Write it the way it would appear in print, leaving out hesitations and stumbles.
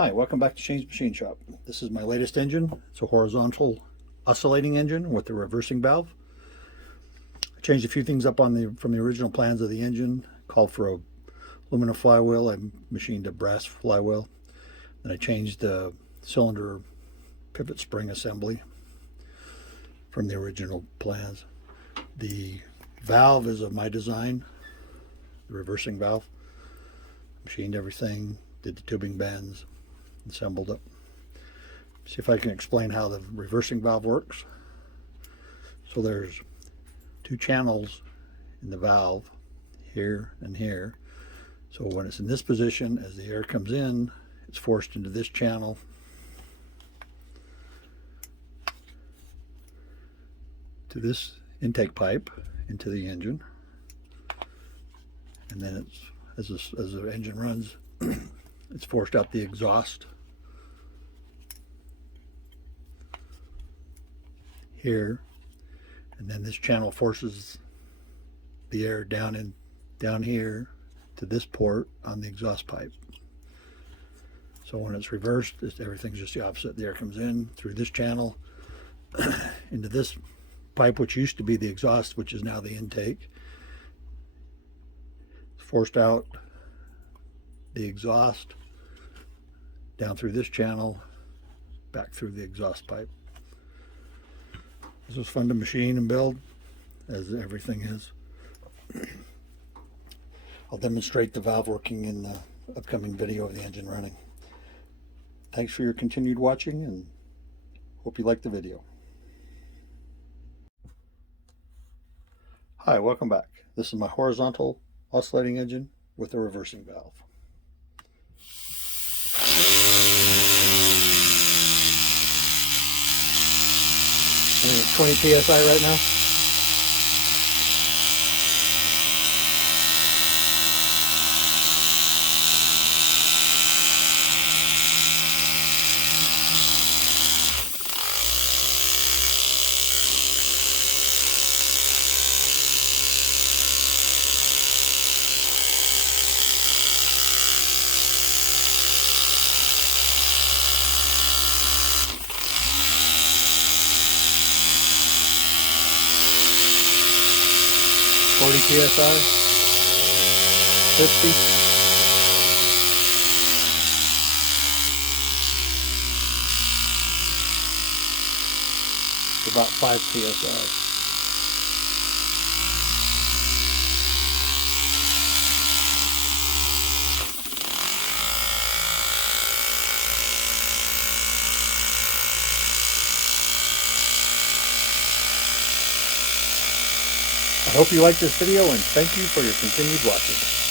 Hi, welcome back to Shane's Machine Shop. This is my latest engine. It's a horizontal oscillating engine with a reversing valve. I changed a few things up from the original plans of the engine. Called for a aluminum flywheel. I machined a brass flywheel. Then I changed the cylinder pivot spring assembly from the original plans. The valve is of my design, the reversing valve. Machined everything, did the tubing bends, assembled it. See if I can explain how the reversing valve works. So there's two channels in the valve, here and here. So when it's in this position, as the air comes in, it's forced into this channel. To this intake pipe into the engine. And then it's, as the engine runs, it's forced out the exhaust here, and then this channel forces the air down here to this port on the exhaust pipe. So when it's reversed, everything's just the opposite. The air comes in through this channel into this pipe, which used to be the exhaust, which is now the intake. It's forced out the exhaust down through this channel, back through the exhaust pipe. This was fun to machine and build, as everything is. I'll demonstrate the valve working in the upcoming video of the engine running. Thanks for your continued watching, and hope you like the video. Hi, welcome back. This is my horizontal oscillating engine with a reversing valve. 20 psi right now. PSI, 50. About 5 PSI. I hope you liked this video, and thank you for your continued watching.